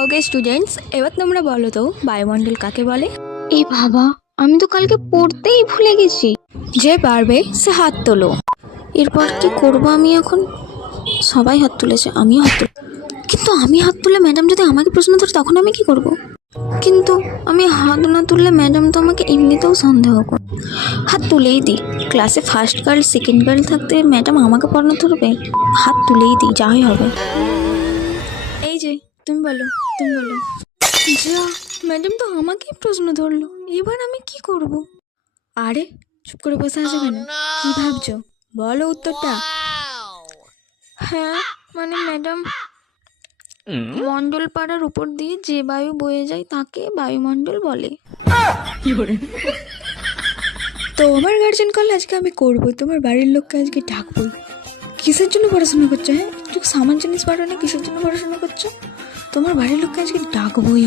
Okay students, এবার তোমরা বলো তো বায়ুমণ্ডল কাকে বলে? এ বাবা, আমি তো কালকে পড়তেই ভুলে গেছি। যে পারবে সে হাত তোলো। এরপর কি করব আমি এখন? সবাই হাত তুলেছে, আমিও হাত তুল, কিন্তু আমি হাত তুললে ম্যাডাম যদি আমাকে প্রশ্ন ধরে তখন আমি কি করব? কিন্তু আমি হাত না তুললে ম্যাডাম তো আমাকে এমনিতেও সন্দেহ করে। হাত তুলেই দিই। ক্লাসে ফার্স্ট গার্ল সেকেন্ড গার্ল থাকতে ম্যাডাম আমাকে প্রশ্ন ধরবে? হাত তুলেই দিই, যাই হবে। এই যে তুমি বলো, তুমি বলো। যা, ম্যাডাম তো আমাকেই প্রশ্ন ধরলো, এবার আমি কি করব? আরে চুপ করে বসে আছে কেন? কি ভাবছো? বলো উত্তরটা। হ্যাঁ মানে ম্যাডাম, মণ্ডল পাড়ার উপর দিয়ে যে বায়ু বয়ে যায় তাকে বায়ুমণ্ডল বলে। তোমার গার্জেন কল আজকে আমি করবো, তোমার বাড়ির লোককে আজকে ডাকবো। কিসের জন্য পড়াশোনা করছো? হ্যাঁ, একটু সামান জিনিস পারো না, কিসের জন্য পড়াশোনা করছো? তোমার বাড়ির লোককে আজকে ডাকবোই।